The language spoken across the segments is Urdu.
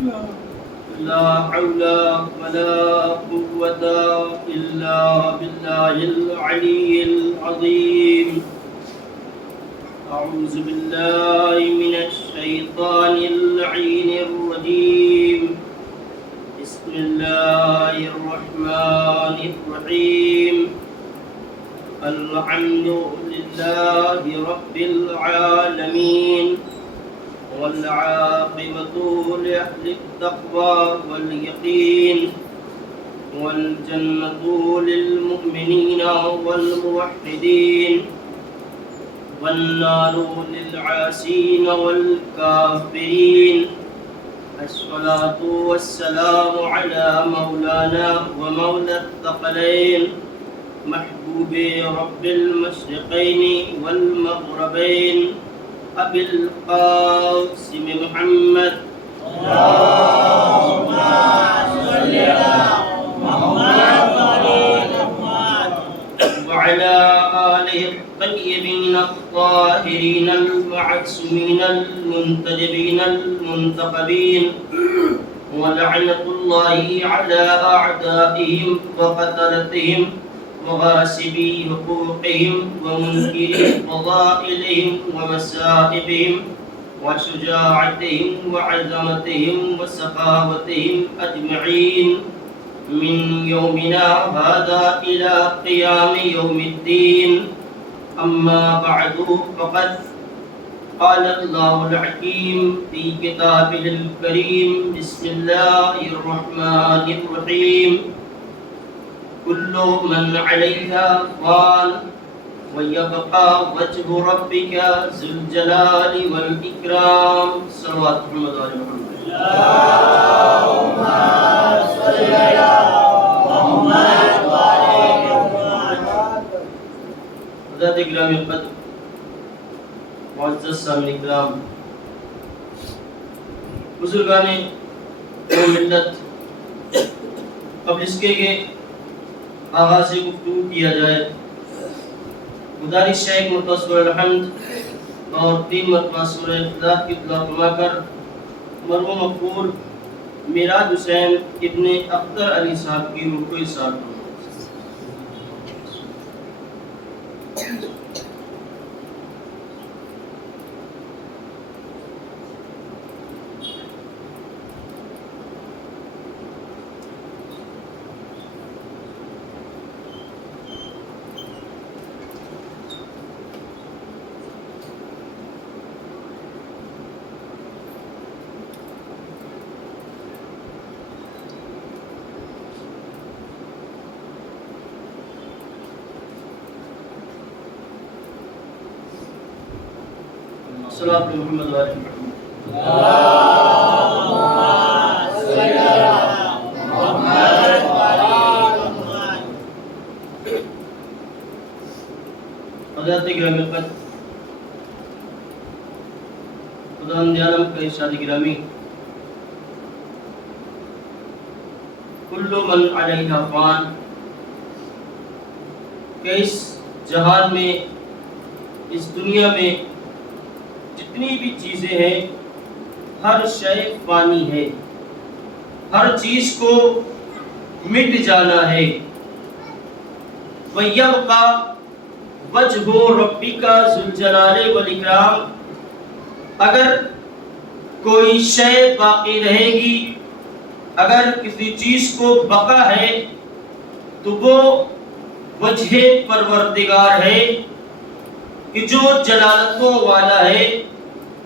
لا حول ولا قوة إلا بالله العلي العظيم. أعوذ بالله من الشيطان اللعين الرجيم. بسم الله الرحمن الرحيم. الحمد لله رب العالمين، والعاقبة لأهل التقوى واليقين، والجنة للمؤمنين والموحدين، والنار للعاسين والكافرين. الصلاة والسلام على مولانا ومولى الثقلين، محبوب رب المشرقين والمغربين، أبي القاسم محمد اللهم صل على محمد وعلى آله الطيبين الطاهرين المعصومين المنتجبين المنتخبين، ولعنة الله على أعدائهم وقتلتهم وغاسبي حقوقهم ومنكري فضائلهم ومسائبهم وشجاعتهم وعظمتهم وسخاوتهم أجمعين من يومنا هذا إلى قيام يوم الدين. أما بعد، فقد قال الله الحكيم في كتابه الكريم. بسم الله الرحمن الرحيم. كل من عليها فان، ويبقى وجه ربك ذو الجلال والإكرام. صلوات محمد وآل محمد. اللهم صل على محمد حضرات اکرام قدر، معزز سامعین اکرام، بزرگان ملت، قبل اس کے آغاز گفتگو کیا جائے، گزارش ہے ایک مرتبہ سورہ الحمد اور 3 مرتبہ سورہ اخلاص کی تلاوت فرما کر مرحوم مقبول میراج حسین ابن اختر علی صاحب کی روح کو احسان کروں. صلوات محمد وآل محمد. اللهم صل على محمد حضرات گرامی قدر، خداوند عالم کا ارشاد گرامی، کل من علیہا فان، کہ اس جہان میں، اس دنیا میں جتنی بھی چیزیں ہیں، ہر شے فانی ہے، ہر چیز کو مٹ جانا ہے. وَيَبْقَى وَجْهُ رَبِّكَ ذُو الْجَلَالِ وَالْإِكْرَامِ، اگر کوئی شے باقی رہے گی، اگر کسی چیز کو بقا ہے تو وہ وجہ پروردگار ہے کہ جو جلالتوں والا ہے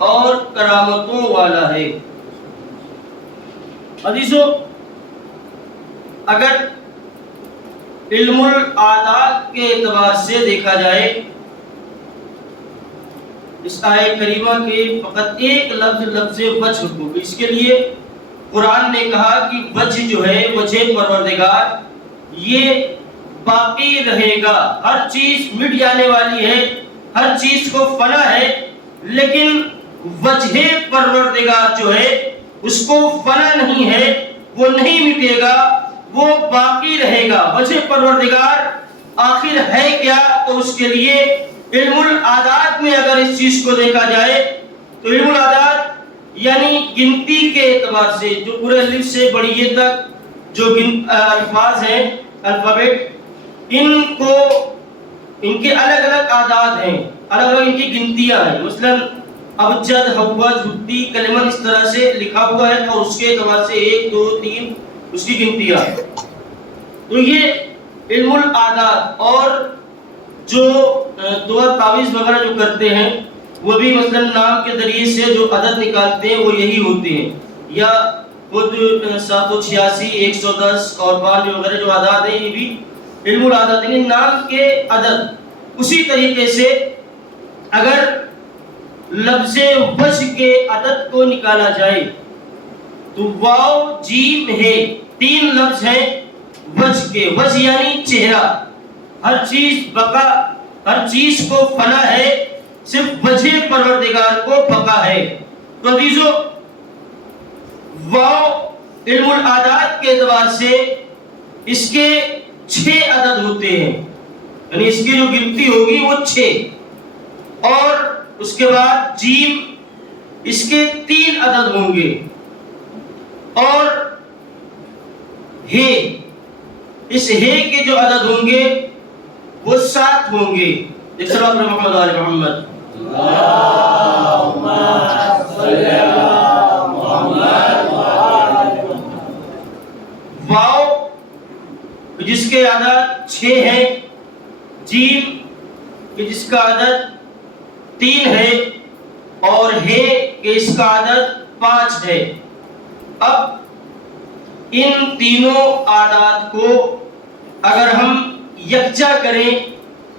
اور کرامتوں والا ہے. عزیزو، اگر علم العادات کے اعتبار سے دیکھا جائے، اس آیت کریمہ کے فقط ایک لفظ وجہ کو، اس کے لیے قرآن نے کہا کہ وجہ جو ہے، وجہ پروردگار، یہ باقی رہے گا. ہر چیز مٹ جانے والی ہے، ہر چیز کو فنا ہے، لیکن وجہ پروردگار جو ہے اس کو فنا نہیں ہے، وہ نہیں مٹے گا، وہ باقی رہے گا. وجہ پروردگار آخر ہے کیا؟ تو اس کے لیے علم العادات میں اگر اس چیز کو دیکھا جائے تو علم العادات یعنی گنتی کے اعتبار سے جو پورے الف سے بڑی یہ تک جو الفاظ ہیں الفابیٹ، ان کے الگ الگ اعداد ہیں، الگ الگ ان کی گنتیاں ہیں. مثلا ابجد، حوج، ہتی، کلمہ اس طرح سے لکھا ہوا ہے اور اس کے اعتبار سے 1 2 3 اس کی گنتیاں. تو یہ علم الاعداد. اور جو دعا تعویذ وغیرہ جو کرتے ہیں وہ بھی مثلا نام کے ذریعے سے جو عدد نکالتے ہیں وہ یہی ہوتے ہیں، یا خود 786 110 اور 92 وغیرہ جو اعداد ہیں یہ بھی علم الاعداد، یعنی نام کے عدد. اسی طریقے سے اگر لفظ وجہ کے عدد کو نکالا جائے تو واو جیم ہے، 3 لفظ ہیں وجہ کے. وجہ یعنی چہرہ، ہر چیز بقا، ہر چیز کو فنا ہے، صرف وجہ پروردگار کو بقا ہے. تو عزیزو واو علم الاعداد کے اعتبار سے اس کے 6 عدد ہوتے ہیں، یعنی اس کی جو گنتی ہوگی وہ 6. اور اس کے بعد جیم، اس کے 3 عدد ہوں گے. اور ہے، اس ہے کے جو عدد ہوں گے وہ 7 ہوں گے. ایک صلوات محمد علی محمد. اللہم صلی علی محمد وعلی محمد. واو جس کے عدد 6 ہیں، جیم کہ جس کا عدد 3 ہے، اور ہے کہ اس کا عدد 5 ہے. اب ان تینوں اعداد کو اگر ہم یکجا کریں،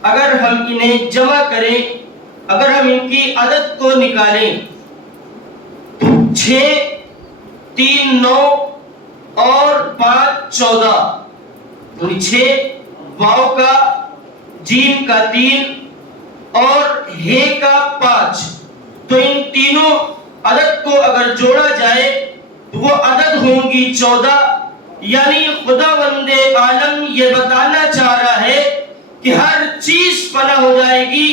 اگر ہم انہیں جمع کریں، اگر ہم ان کی عدد کو نکالیں تو 6 3 9 اور 5 14، یعنی 6 واو کا، جیم کا 3 اور ہے کا 5. تو ان تینوں عدد کو اگر جوڑا جائے تو وہ عدد ہوں گی 14. یعنی خداوند عالم یہ بتانا چاہ رہا ہے کہ ہر چیز فنا ہو جائے گی،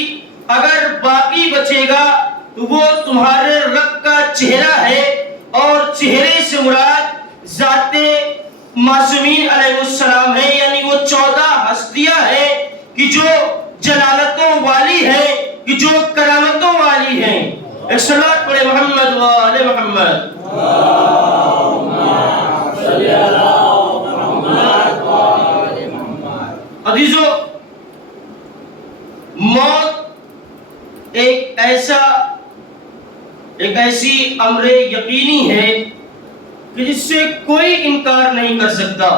اگر باقی بچے گا تو وہ تمہارے رب کا چہرہ ہے. اور چہرے سے مراد ذات معصومین علیہ السلام ہے، یعنی وہ 14 ہستیاں ہیں کہ جو جلالتوں والی ہیں، کہ جو کرامتوں والی ہیں. ایک صلوات پڑھے محمد و آل محمد. عزیزو، موت ایک ایسی امر یقینی ہے کہ جس سے کوئی انکار نہیں کر سکتا،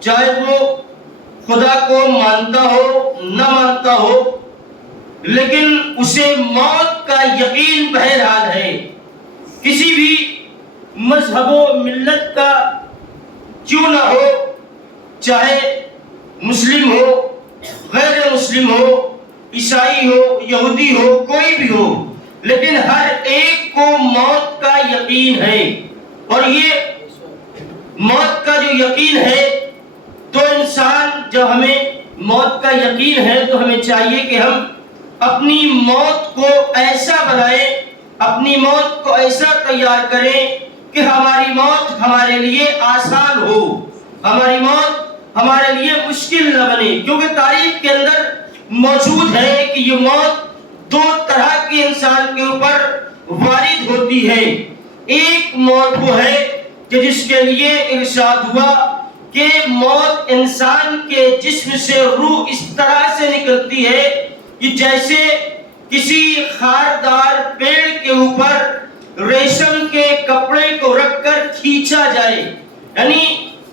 چاہے وہ خدا کو مانتا ہو نہ مانتا ہو، لیکن اسے موت کا یقین بہرحال ہے. کسی بھی مذہب و ملت کا کیوں نہ ہو، چاہے مسلم ہو، غیر مسلم ہو، عیسائی ہو، یہودی ہو، کوئی بھی ہو، لیکن ہر ایک کو موت کا یقین ہے. اور یہ موت کا جو یقین ہے تو انسان، جب ہمیں موت کا یقین ہے تو ہمیں چاہیے کہ ہم اپنی موت کو ایسا بنائیں، اپنی موت کو ایسا تیار کریں کہ ہماری موت ہمارے لیے آسان ہو، ہماری موت ہمارے لیے مشکل نہ بنے. کیونکہ تاریخ کے اندر موجود ہے کہ یہ موت 2 طرح کے انسان کے اوپر وارد ہوتی ہے. ایک موت وہ ہے کہ جس کے لیے ارشاد ہوا کہ موت انسان کے جسم سے روح اس طرح سے نکلتی ہے کہ جیسے کسی خاردار پیڑ کے اوپر ریشم کے کپڑے کو رکھ کر کھینچا جائے. یعنی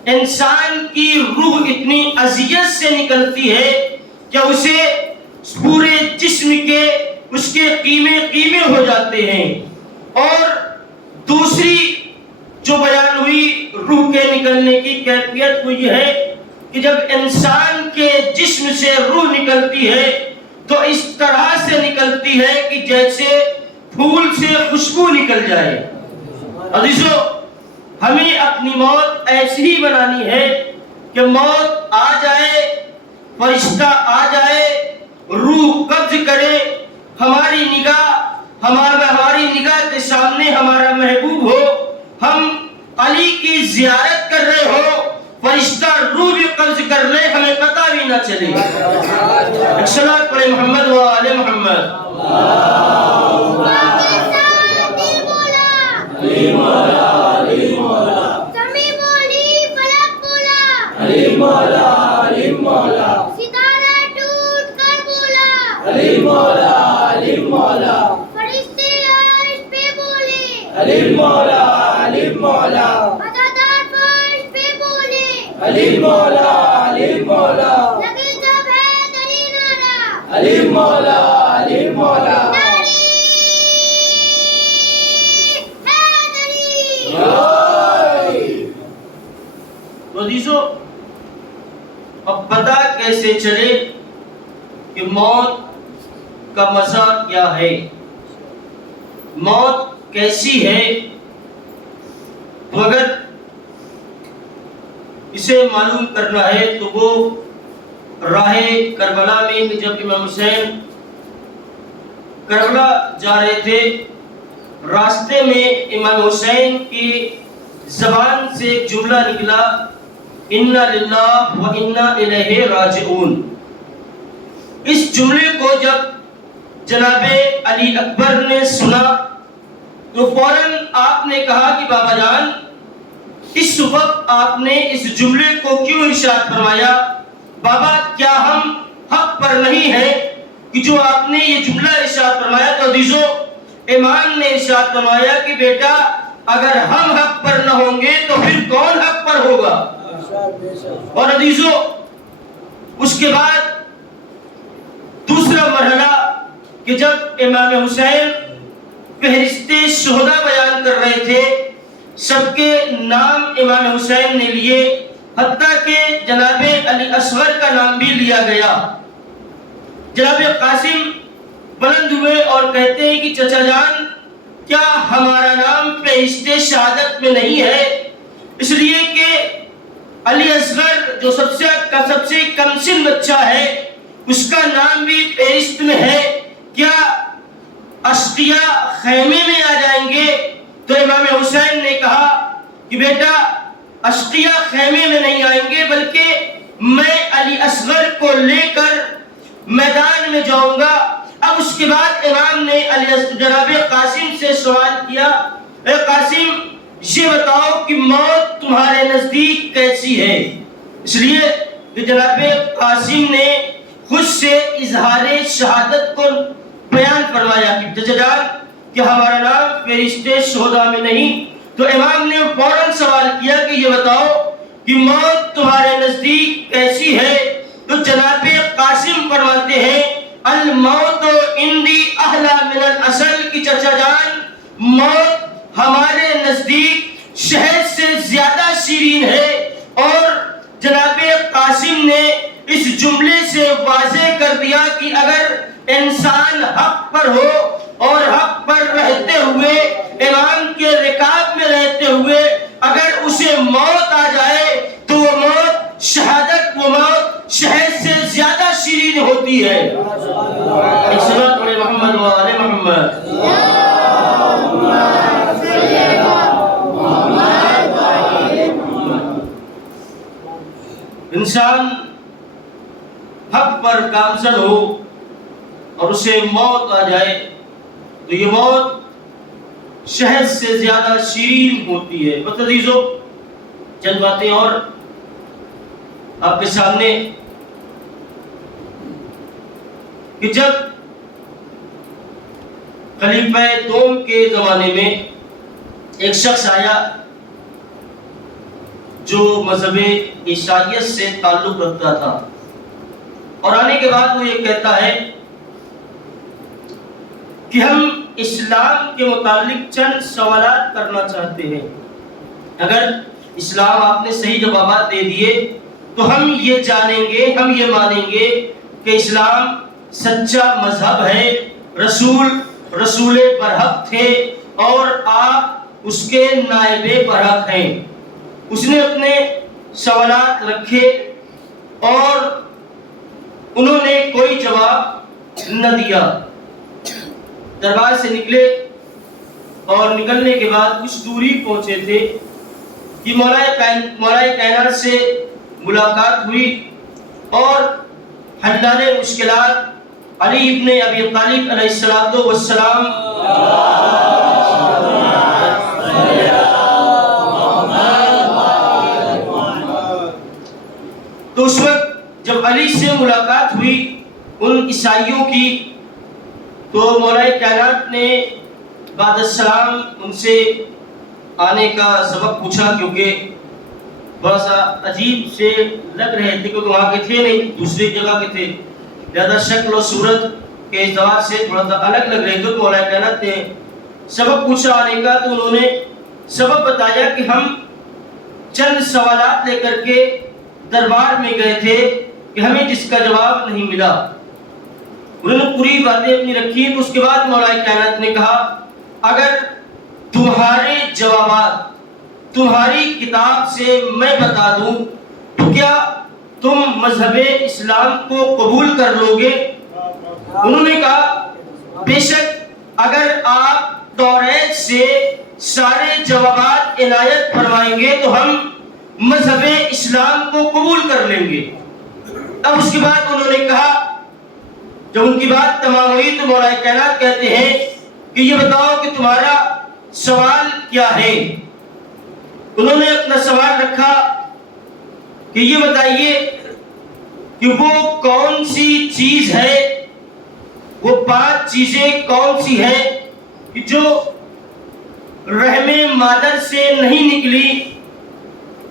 انسان کی روح اتنی اذیت سے نکلتی ہے کہ اسے پورے جسم کے اس کے قیمے ہو جاتے ہیں. اور دوسری جو بیان ہوئی روح کے نکلنے کی کیفیت وہ یہ ہے کہ جب انسان کے جسم سے روح نکلتی ہے تو اس طرح سے نکلتی ہے کہ جیسے پھول سے خوشبو نکل جائے. عزیزو، ہمیں اپنی موت ایسی ہی بنانی ہے کہ موت آ جائے، فرشتہ آ جائے، روح قبض کرے، ہماری نگاہ ہماری نگاہ کے سامنے ہمارا محبوب ہو، ہم علی کی زیارت کر رہے ہو، فرشتہ روح بھی قبض کر لے، ہمیں پتہ بھی نہ چلے۔ ایک صلاۃ پڑھے محمد و آل محمد۔ علی مولا علی مولا زمین بولی فلک بولا، علی مولا علی مولا ستارہ ٹوٹ کر بولا، علی مولا علی مولا فرشتے عرش پہ بولے، علی مولا علی مولا عزادار فرش پہ بولے، علی مولا علی مولا لگے جب ہے دری نعرہ، علی مولا علی مولا ناری حیدری۔ تو عزیزو، اب پتہ کیسے چلے کہ موت کا مزہ کیا ہے، موت کیسی ہے؟ تو اگر اسے معلوم کرنا ہے تو وہ راہ کربلا میں جب امام حسین کربلا جا رہے تھے، راستے میں امام حسین کی زبان سے ایک جملہ نکلا، انا للہ و انا الیہ راجعون۔ اس جملے کو جب جناب علی اکبر نے سنا تو فوراً آپ نے کہا کہ بابا جان، اس وقت آپ نے اس جملے کو کیوں ارشاد فرمایا؟ بابا کیا ہم حق پر نہیں ہیں کہ جو آپ نے یہ جملہ ارشاد فرمایا؟ تو عزیزو، امام نے ارشاد فرمایا کہ بیٹا اگر ہم حق پر نہ ہوں گے تو پھر کون حق پر ہوگا؟ اور عزیزو، اس کے بعد دوسرا مرحلہ کہ جب امام حسین فہرست شہداء بیان کر رہے تھے، سب کے نام امام حسین نے لیے، حتیٰ کہ جناب علی اصغر کا نام بھی لیا گیا۔ جناب قاسم بلند ہوئے اور کہتے ہیں کہ چچا جان، کیا ہمارا نام فہرست شہادت میں نہیں ہے؟ اس لیے کہ علی اصغر جو سب سے کم سن بچہ ہے، اس کا نام بھی فہرست میں ہے، کیا اشقیاء خیمے میں آ جائیں گے؟ تو امام حسین نے کہا کہ بیٹا اشقیاء خیمے میں نہیں آئیں گے، بلکہ میں علی اصغر کو لے کر میدان میں جاؤں گا۔ اب اس کے بعد امام نے جناب قاسم سے سوال کیا، اے قاسم یہ بتاؤ کہ موت تمہارے نزدیک کیسی ہے؟ اس لیے کہ جناب قاسم نے خود سے اظہار شہادت کو بیان فرمایا کہ چچا جان کہ ہمارا نام فہرست شہداء میں نہیں۔ تو امام نے فوراً سوال کیا کہ یہ بتاؤ کہ موت تمہارے نزدیک کیسی ہے؟ تو جناب قاسم فرماتے ہیں الموت عندی احلی من العسل، کی چچا جان موت ہمارے نزدیک شہد سے زیادہ شیرین ہے۔ اور جناب قاسم نے اس جملے سے واضح کر دیا کہ اگر انسان حق پر ہو اور حق پر رہتے ہوئے، امام کے رکاب میں رہتے ہوئے اگر اسے موت آ جائے تو وہ موت شہد سے زیادہ شیرین ہوتی ہے۔ ایک صلاۃ پڑھے محمد و آل محمد۔ انسان حق پر گامزن ہو اور اسے موت آ جائے تو یہ موت شہد سے زیادہ شیرین ہوتی ہے۔ بس عزیزو، چند باتیں اور آپ کے سامنے کہ جب خلیفہ دوم کے زمانے میں ایک شخص آیا جو مذہب عیسائیت سے تعلق رکھتا تھا، اور آنے کے بعد وہ یہ کہتا ہے کہ ہم اسلام کے متعلق چند سوالات کرنا چاہتے ہیں، اگر اسلام آپ نے صحیح جوابات دے دیے تو ہم یہ جانیں گے، ہم یہ مانیں گے کہ اسلام سچا مذہب ہے، رسول برحق تھے اور آپ اس کے نائب برحق ہیں۔ اس نے اپنے سوالات رکھے اور انہوں نے کوئی جواب نہ دیا۔ دربار سے نکلے اور نکلنے کے بعد کچھ دوری پہنچے تھے کہ مولا کائنات سے ملاقات ہوئی اور حلال مشکلات علی ابن ابی طالب علیہ السلام تو اس وقت جب علی سے ملاقات ہوئی ان عیسائیوں کی تو مولا کائنات نے بعد السلام ان سے آنے کا سبب پوچھا، کیونکہ بڑا سا عجیب سے لگ رہے تھے کیونکہ وہاں کے تھے نہیں، دوسری جگہ کے تھے، لہذا شکل و صورت کے اعتبار سے تھوڑا سا الگ لگ رہے تھے. تو مولا کائنات نے سبب پوچھا آنے کا، تو انہوں نے سبب بتایا کہ ہم چند سوالات لے کر کے دربار میں گئے تھے کہ ہمیں جس کا جواب نہیں ملا. انہوں نے پوری باتیں اپنی رکھی. تو اس کے بعد مولا کائنات نے کہا اگر تمہارے جوابات تمہاری کتاب سے میں بتا دوں تو کیا تم مذہب اسلام کو قبول کر لو گے؟ انہوں نے کہا بے شک اگر آپ توریت سے سارے جوابات عنایت فرمائیں گے تو ہم مذہب اسلام کو قبول کر لیں گے. اب اس کے بعد انہوں نے کہا، جب ان کی بات تمام ہوئی تو مولا کائنات کہتے ہیں کہ یہ بتاؤ کہ تمہارا سوال کیا ہے؟ انہوں نے اپنا سوال رکھا کہ یہ بتائیے کہ وہ کون سی چیز ہے، وہ 5 چیزیں کون سی ہیں کہ جو رحم مادر سے نہیں نکلی؟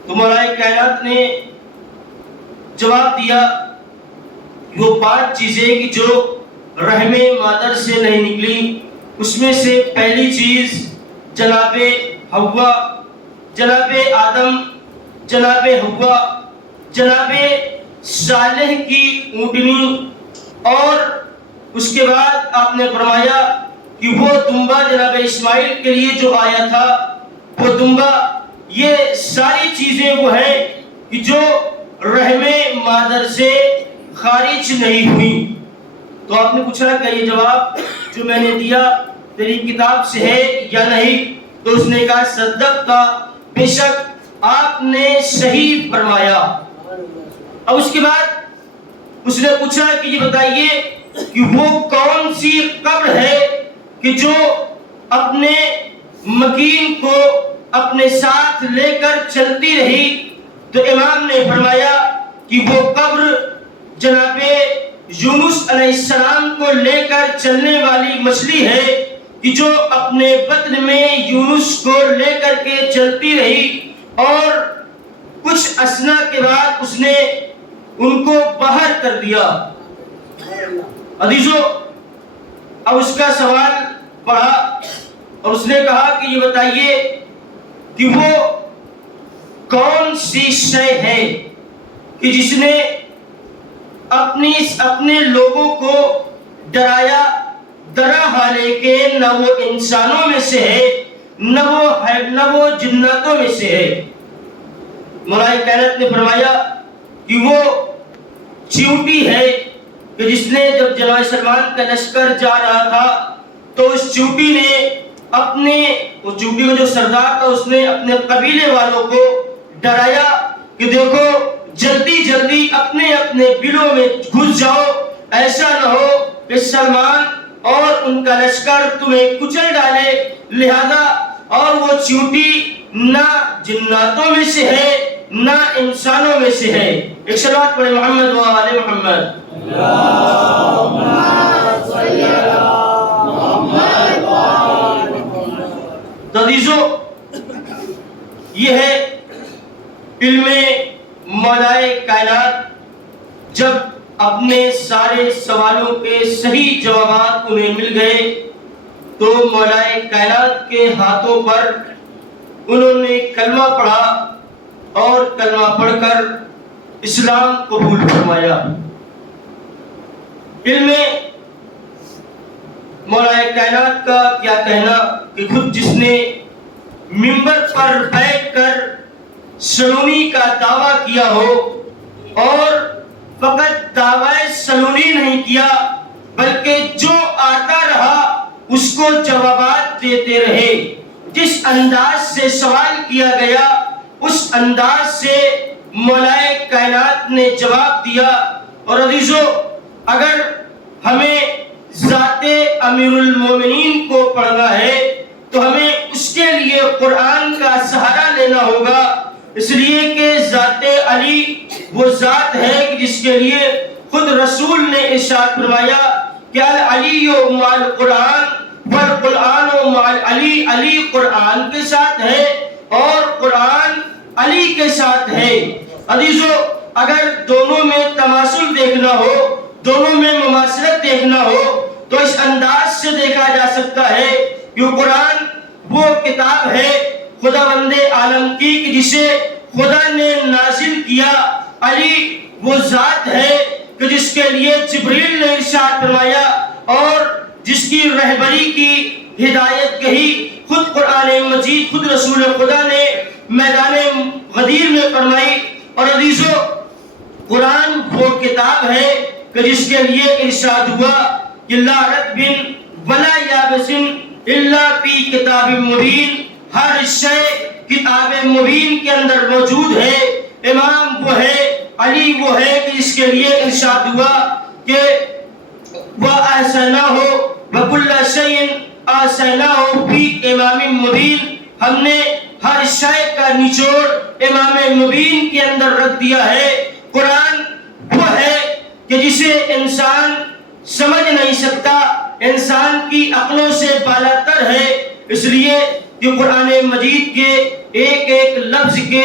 تو مولا کائنات نے جواب دیا وہ 5 چیزیں کہ جو رحم مادر سے نہیں نکلی. اس میں سے پہلی چیز جناب حوا، جناب آدم، جناب حوا، جناب صالح کی اونٹنی، اور اس کے بعد آپ نے فرمایا کہ وہ دمبا جناب اسماعیل کے لیے جو آیا تھا وہ دمبا. یہ ساری چیزیں وہ ہیں کہ جو رحم مادر سے خارج نہیں ہوئی. تو آپ نے پوچھا کہ یہ جواب جو میں نے دیا تیری کتاب سے ہے یا نہیں؟ تو اس نے کہا صدقتا، بے شک آپ نے صحیح فرمایا. اب اس کے بعد اس نے پوچھا کہ یہ بتائیے کہ وہ کون سی قبر ہے کہ جو اپنے مکین کو اپنے ساتھ لے کر چلتی رہی؟ تو امام نے فرمایا کہ وہ قبر جناب یونس علیہ السلام کو لے کر چلنے والی مچھلی ہے کہ جو اپنے بطن میں یونس کو لے کر کے چلتی رہی اور کچھ اسنا کے بعد اس نے ان کو باہر کر دیا. عزیزو، اب اس کا سوال پڑھا اور اس نے کہا کہ یہ بتائیے کہ وہ کون سی شے ہے کہ جس نے اپنے لوگوں کو ڈرایا، ڈرا حالے کہ نہ وہ انسانوں میں سے ہے نہ وہ جناتوں میں سے ہے. مولا کائنات نے فرمایا کہ وہ چیونٹی ہے کہ جس نے جب جناب سلمان کا لشکر جا رہا تھا تو اس چیونٹی نے وہ چیونٹی کا جو سردار تھا اس نے اپنے قبیلے والوں کو ڈرایا کہ دیکھو جلدی جلدی اپنے بلوں میں گھس جاؤ، ایسا نہ ہو کہ سلمان اور ان کا لشکر تمہیں کچل ڈالے. لہذا اور وہ چیونٹی نہ جناتوں میں سے ہے نہ انسانوں میں سے ہے. ایک صلوات پڑھے محمد و آل محمد. تو عزیزو، یہ ہے علم مولا کائنات. جب اپنے سارے سوالوں کے صحیح جوابات انہیں مل گئے تو مولا کائنات کے ہاتھوں پر انہوں نے کلمہ پڑھا اور کلمہ پڑھ کر اسلام قبول فرمایا. علم مولا کائنات کا کیا کہنا کہ خود جس نے منبر پر بیٹھ کر سلونی کا دعویٰ کیا ہو، اور فقط دعویٰ سلونی نہیں کیا بلکہ جو آتا رہا اس کو جوابات دیتے رہے. جس انداز سے سوال کیا گیا اس انداز سے مولائے کائنات نے جواب دیا. اور عزیزو، اگر ہمیں ذات امیر المومنین کو پڑھنا ہے تو ہمیں اس کے لیے قرآن کا سہارا لینا ہوگا، اس لیے کہ ذات علی وہ ذات ہے جس کے لیے خود رسول نے ارشاد فرمایا کہ العلی مع القرآن والقرآن مع العلی. علی قرآن کے ساتھ ہے اور قرآن علی کے ساتھ ہے. عزیزو، اگر دونوں میں تماثل دیکھنا ہو، دونوں میں مماثلت دیکھنا ہو تو اس انداز سے دیکھا جا سکتا ہے کہ قرآن وہ کتاب ہے خداوند عالم کی کہ جسے خدا نے نازل کیا. علی وہ ذات ہے کہ جس کے لیے جبریل نے ارشاد فرمایا اور جس کی رہبری کی ہدایت کہی خود قرآن مجید، خود رسول خدا نے میدان غدیر میں فرمائی. اور عزیزو، قرآن وہ کتاب ہے کہ جس کے لیے ارشاد ہوا کہ لا رتب ولا یابس الا فی کتاب مبین. ہر شے کتاب مبین کے اندر موجود ہے. امام وہ ہے، علی وہ ہے کہ جس کے لیے ارشاد ہوا کہ وَأَحْسَنَهُ وَكُلَّ شَيْءٍ أَحْسَنَهُ فِي إِمَامٍ مُبِينٍ. ہم نے ہر شے کا نچوڑ امام مبین کے اندر رکھ دیا ہے. قرآن وہ ہے کہ جسے انسان سمجھ نہیں سکتا، انسان کی عقلوں سے بالاتر ہے، اس لیے کہ قرآن مجید کے ایک ایک لفظ کے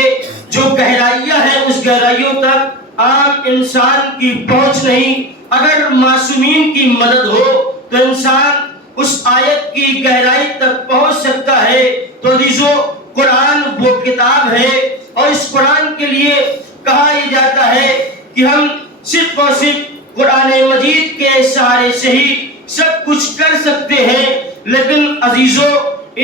جو گہرائیاں ہیں اس گہرائیوں تک عام انسان کی پہنچ نہیں. اگر معصومین کی مدد ہو تو انسان اس آیت کی گہرائی تک پہنچ سکتا ہے. تو عزیزو، قرآن وہ کتاب ہے اور اس قرآن کے لیے کہا ہی جاتا ہے کہ ہم صرف اور صرف قرآن مجید کے سہارے سے ہی سب کچھ کر سکتے ہیں. لیکن عزیزو،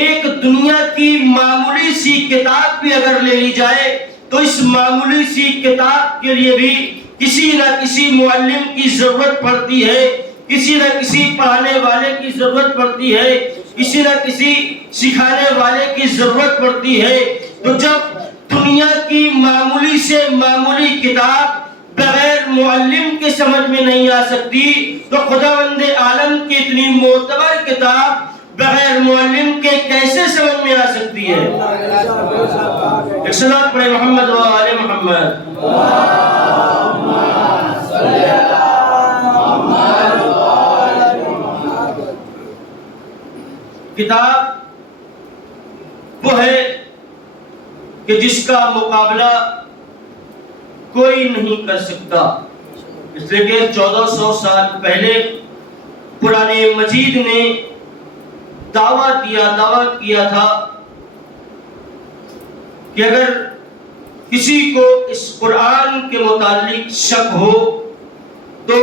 ایک دنیا کی معمولی سی کتاب بھی اگر لے لی جائے تو اس معمولی سی کتاب کے لیے بھی کسی نہ کسی معلم کی ضرورت پڑتی ہے، کسی نہ کسی پڑھانے والے کی ضرورت پڑتی ہے، کسی نہ کسی سکھانے والے کی ضرورت پڑتی ہے. تو جب دنیا کی معمولی سے معمولی کتاب بغیر معلم کے سمجھ میں نہیں آ سکتی تو خداوند عالم کی اتنی معتبر کتاب بغیر معلم کے کیسے سمجھ میں آ سکتی ہے؟ ایک صلوات پڑھیں محمد و آل محمد. کتاب وہ ہے کہ جس کا مقابلہ کوئی نہیں کر سکتا، اس لیے کہ 1400 سال پہلے قرآن مجید نے دعویٰ کیا تھا کہ اگر کسی کو اس قرآن کے متعلق شک ہو تو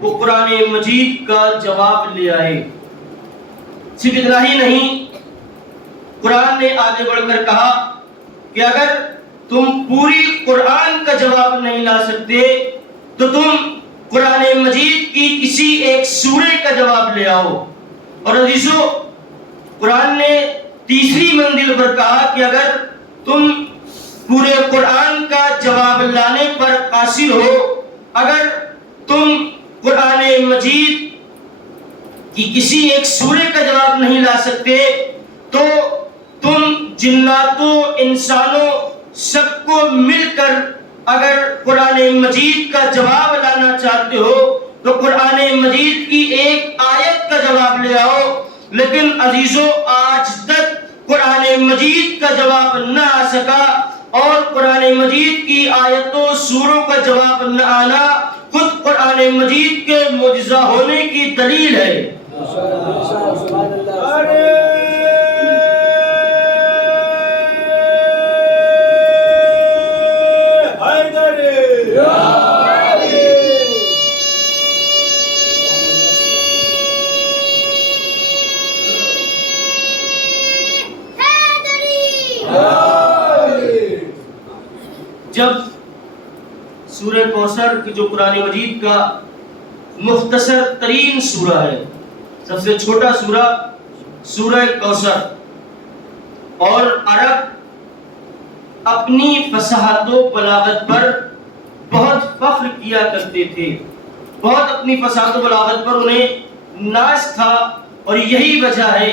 وہ قرآن مجید کا جواب لے آئے. صرف اتنا ہی نہیں، قرآن نے آگے بڑھ کر کہا کہ اگر تم پوری قرآن کا جواب نہیں لا سکتے تو تم قرآن مجید کی کسی ایک سورے کا جواب لے آؤ. اور عزیزو، قرآن نے تیسری منزل پر کہا کہ اگر تم پورے قرآن کا جواب لانے پر قاصر ہو، اگر تم قرآن مجید کی کسی ایک سورے کا جواب نہیں لا سکتے تو تم جناتوں، انسانوں سب کو مل کر اگر قرآن مجید کا جواب لانا چاہتے ہو تو قرآن مجید کی ایک آیت کا جواب لے آؤ. لیکن عزیزو، آج تک قرآن مجید کا جواب نہ آ سکا اور قرآن مجید کی آیتوں، سوروں کا جواب نہ آنا خود قرآن مجید کے معجزہ ہونے کی دلیل ہے. جب سورہ کوثر کی جو قرآن مجید کا مختصر ترین سورہ ہے، سب سے چھوٹا سورہ سورہ کوثر، اور عرب اپنی فصاحت و بلاغت پر بہت فخر کیا کرتے تھے، بہت اپنی فصاحت و بلاغت پر انہیں ناز تھا، اور یہی وجہ ہے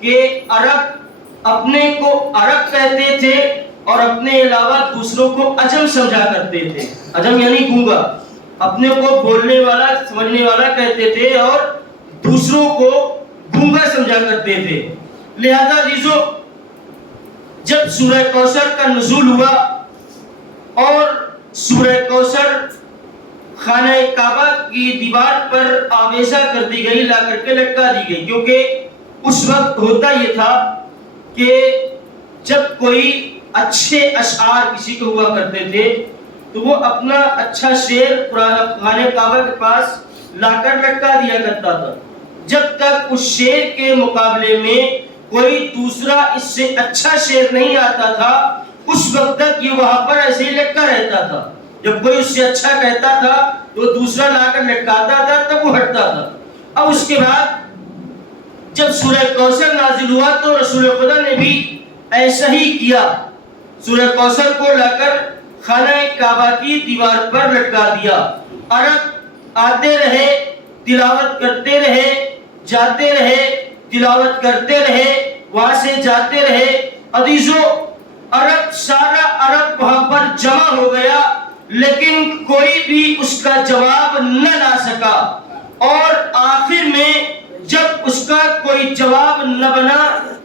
کہ عرب اپنے کو عرب کہتے تھے اور اپنے علاوہ دوسروں کو عجم سمجھا کرتے تھے۔ عجم یعنی گونگا، اپنے کو بولنے والا سمجھنے والا کہتے تھے اور دوسروں کو گونگا سمجھا کرتے تھے۔ لہذا عزیزو، جب سورہ کوثر کا نزول ہوا اور سورہ کوثر خانہ کعبہ کی دیوار پر آویزہ کر دی گئی، لا کر کے لٹکا دی گئی، کیونکہ اس وقت ہوتا یہ تھا کہ جب کوئی اچھے اشعار کسی کو ہوا کرتے تھے تو وہ اپنا اچھا شعر خانہ کعبہ کے پاس لا کر لٹکا دیا کرتا تھا، جب تک اس شعر کے مقابلے میں کوئی دوسرا اس سے اچھا شعر نہیں آتا تھا، اس وقت تک یہ وہاں پر ایسے ہی لٹکا رہتا تھا۔ جب کوئی اس سے اچھا کہتا تھا تو دوسرا لا کر لٹکاتا تھا، تب وہ ہٹتا تھا۔ اب اس کے بعد جب سورہ کوثر نازل ہوا تو رسول خدا نے بھی ایسا ہی کیا، سورہ کوثر کو لا کر خانہ کعبہ کی دیوار پر لٹکا دیا۔ عرب آتے رہے، تلاوت کرتے رہے، جاتے رہے، تلاوت کرتے رہے، وہاں سے جاتے رہے۔ عزیزو، عرب سارا عرب وہاں پر جمع ہو گیا، لیکن کوئی بھی اس کا جواب نہ لا سکا، اور آخر میں جب اس کا کوئی جواب نہ بنا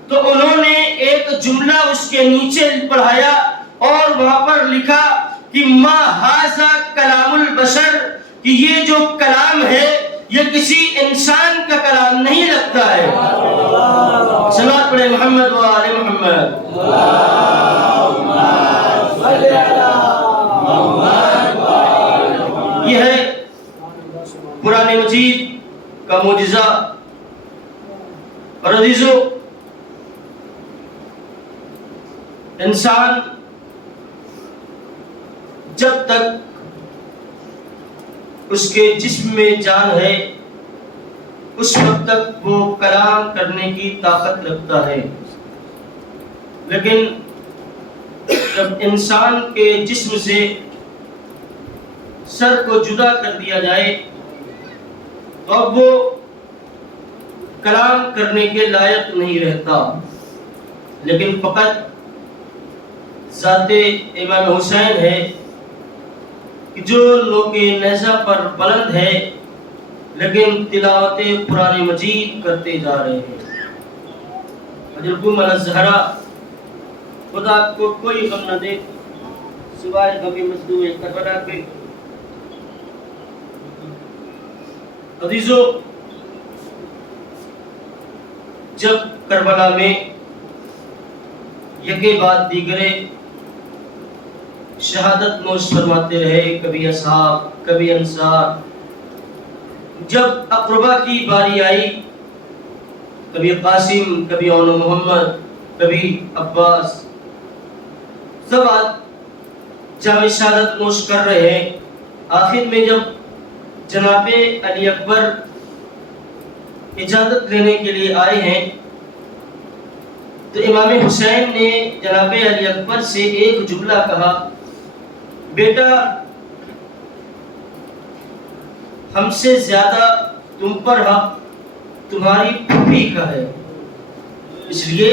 تو انہوں نے ایک جملہ اس کے نیچے پڑھایا اور وہاں پر لکھا کہ ما ھذا کلام البشر، کہ یہ جو کلام ہے یہ کسی انسان کا کلام نہیں لگتا ہے۔ صلوات پڑھے محمد و آل محمد۔ یہ ہے قرآن مجید کا معجزہ۔ اور عزیزو، انسان جب تک اس کے جسم میں جان ہے اس وقت تک وہ کلام کرنے کی طاقت رکھتا ہے، لیکن جب انسان کے جسم سے سر کو جدا کر دیا جائے تو اب وہ کلام کرنے کے لائق نہیں رہتا، لیکن فقط ذات امام حسین ہے کہ جو نوک نیزہ پر بلند ہے لیکن تلاوت قرآن مجید کرتے جا رہے ہیں۔ حضرت الزہرا، خدا آپ کو کوئی غم نہ دے سوائے غم مظلوم کربلا کے۔ عزیزو، جب کربلا میں یکے بعد دیگرے شہادت نوش فرماتے رہے، کبھی اصحاب، کبھی انصار، جب اقربا کی باری آئی، کبھی قاسم، کبھی اون محمد، کبھی عباس، سب جامع شہادت نوش کر رہے ہیں۔ آخر میں جب جناب علی اکبر اجازت لینے کے لیے آئے ہیں تو امام حسین نے جناب علی اکبر سے ایک جملہ کہا، بیٹا ہم سے زیادہ تم پر حق تمہاری پھوپھی کا ہے، اس لیے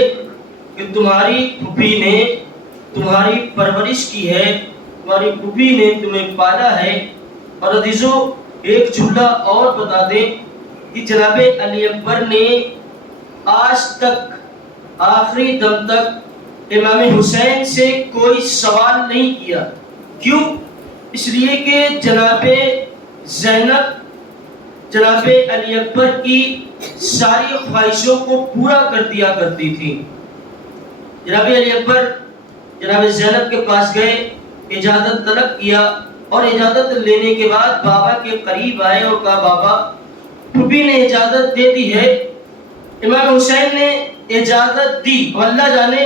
کہ تمہاری پھوپھی نے تمہاری پرورش کی ہے، تمہاری پھوپھی نے تمہیں پالا ہے۔ اور عزیزو، ایک جملہ اور بتا دیں کہ جناب علی اکبر نے آج تک آخری دم تک امام حسین سے کوئی سوال نہیں کیا۔ کیوں؟ اس لیے کہ جناب زینب جناب علی اکبر کی ساری خواہشوں کو پورا کر دیا کرتی تھی۔ جناب علی اکبر جناب زینب کے پاس گئے، اجازت طلب کیا، اور اجازت لینے کے بعد بابا کے قریب آئے اور کہا بابا پھوپھی نے اجازت دے دی ہے۔ امام حسین نے اجازت دی، اللہ جانے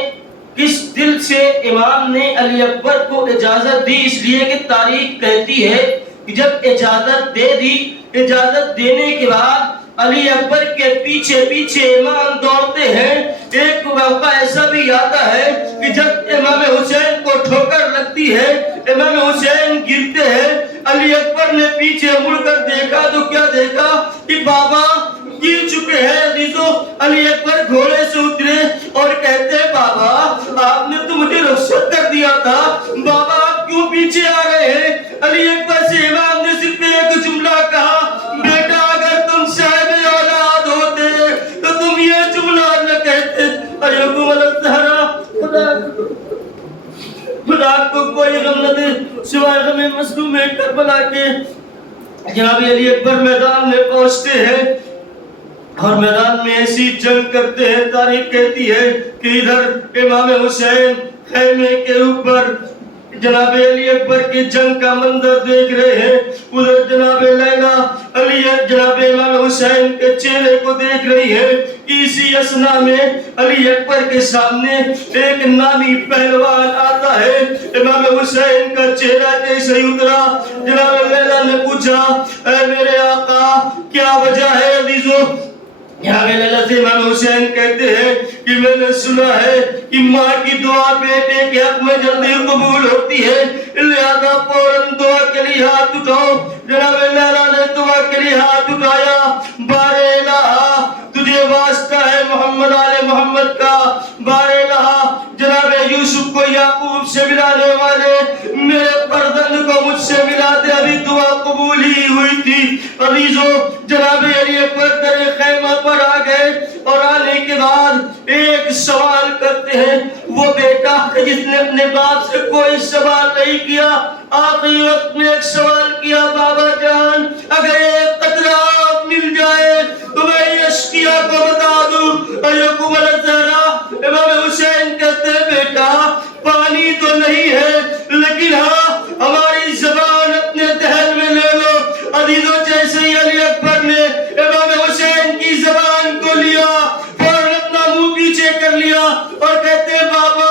کس دل سے امام نے علی اکبر کو اجازت دی، اس لیے کہ تاریخ کہتی ہے کہ جب اجازت دے دی، اجازت دینے کے بعد علی اکبر کے پیچھے پیچھے امام دوڑتے ہیں. ایک موقع ایسا بھی آتا ہے کہ جب امام حسین کو ٹھوکر لگتی ہے, امام حسین گرتے ہیں, علی اکبر نے پیچھے مڑ کر دیکھا تو کیا دیکھا کہ بابا گر چکے ہیں. عزیزو, علی اکبر گھوڑے سے اترے اور کہتے ہیں بابا آپ نے تو مجھے رخصت کر دیا تھا, بابا آپ کیوں پیچھے آ رہے ہیں؟ علی اکبر سے امام نے صرف ایک جملہ کہا, بیٹا اگر تم صاحب اولاد ہوتے تو تم یہ جملہ نہ کہتے. ایوب الزہرا, خدا کو کوئی غم نہ دے سوائے غم مظلوم کربلا کے. جناب علی اکبر میدان میں پہنچتے ہیں اور میدان میں ایسی جنگ کرتے ہیں. تاریخ کہتی ہے کہ ادھر امام حسین خیمے کے اوپر جناب علی اکبر کی جنگ کا منظر دیکھ رہے ہیں, ادھر جناب لیلا جناب امام حسین کے چہرے کو دیکھ رہی ہے. اسی اسنا میں علی اکبر کے سامنے ایک نامی پہلوان آتا ہے. امام حسین کا چہرہ کیسے ہی اترا. جناب لیلا نے پوچھا, اے میرے آقا کیا وجہ ہے؟ عزیزو, یہاں لیلا سے امام حسین کہتے ہیں کہ میں نے سنا ہے کہ ماں کی دعا بیٹے کے حق میں جلدی قبول ہوتی ہے, لہذا فوراً دعا کے لیے ہاتھ اٹھاؤ. جناب لیلا نے دعا کے لیے ہاتھ اٹھایا. بارے الہ تجھے واسطہ ہے محمد آل محمد کا, بارے الہ جناب یوسف کو یعقوب سے ملانے والے میرے فرزند کو مجھ سے ملا دے, ابھی دعا قبول ہی ہوئی تھی. عزیزو, جناب علی اکبر در خیمہ پر آ گئے اور آنے کے بعد ایک سوال کرتے ہیں. وہ بیٹا جس نے اپنے باپ سے کوئی سوال نہیں کیا, آخری وقت میں ایک سوال کیا, بابا جان اگر ایک قطرہ آب مل جائے تو میں اشقیہ کو بتا دوں. ایوب الزہرا, امام حسین کہتے ہیں بیٹا پانی تو نہیں ہے لیکن ہاں ہماری زبان اپنے دہن میں لے لو. عزیزو, جیسے ہی علی اکبر نے امام حسین کی زبان کو لیا, فوراً اپنا منہ پیچھے کر لیا اور کہتے ہیں بابا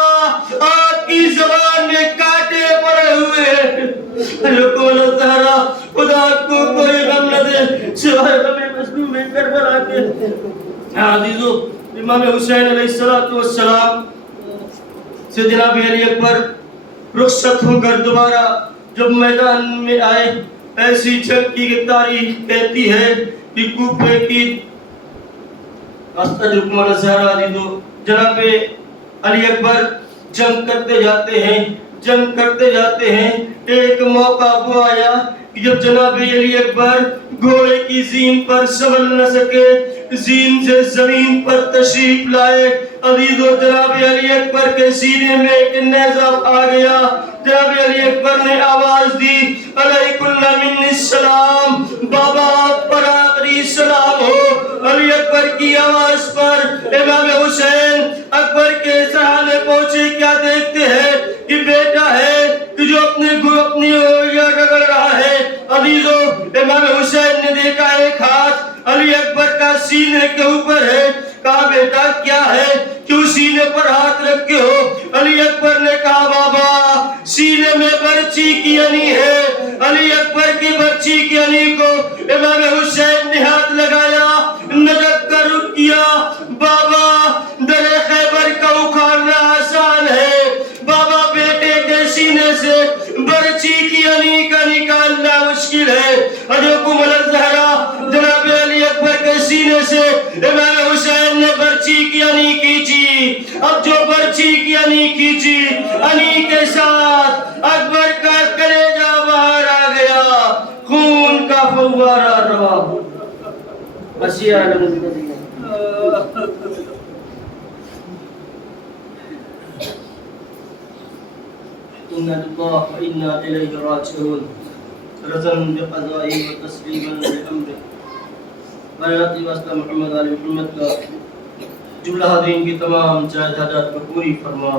آپ کی زبان میں کانٹے پڑے ہوئے ہیں. ایوب الزہرا, خدا کو کوئی غم نہ دے سوائے غم مظلوم کربلا کے. عزیزو, امام حسین علیہ السلام سے جناب علی اکبر رخصت ہو کر دوبارہ جب میدان میں آئے, ایسی جنگ کی تاریخ کہتی ہے کہ کوفے کی جناب علی اکبر جنگ کرتے جاتے ہیں. ایک موقع وہ آیا کہ جب جناب علی اکبر گھوڑے کی زین پر سنبھل نہ سکے, زین سے زمین پر تشریف لائے. عزیزو, جناب علی اکبر کے سینے میں ایک نیزہ آ گیا. جناب علی اکبر نے آواز دی, علیکم منی السلام, بابا آپ پر آخری سلام ہو. علی اکبر کی آواز پر امام حسین اکبر کے سرانے پہنچے. کیا دیکھتے ہیں کہ بیٹا ہے کہ جو اپنی رگڑ رہا ہے. عزیزو, امام حسین نے دیکھا ایک ہاتھ علی اکبر کا سینے کے اوپر ہے. کہا بیٹا کیا ہے, کیوں سینے پر ہاتھ رکھے ہو؟ علی اکبر نے کہا بابا سینے میں برچی کی انی ہے. علی اکبر کی برچی کی انی کو امام حسین نے ہاتھ لگایا, نظر کر رک کیا. بابا در خیبر کا اکھاڑنا آسان ہے, بابا بیٹے کے سینے سے برچی کی انی کا نکالنا مشکل ہے. ایوب الزہرا, جناب علی اکبر کے سینے سے امام حسین نے برچی کی انی کھینچی. اب جو برچی کی انی کھینچی, انی کے ساتھ اکبر کا کلیجہ باہر آ گیا, خون کا فوارہ روا. إنا لله وإنا إليه راجعون. رضا بقضائه وتسليما بأمره. برکاتی واسطہ محمد علی محمد کا جملہ حاضرین کی تمام جائز حاجات کو پوری فرما.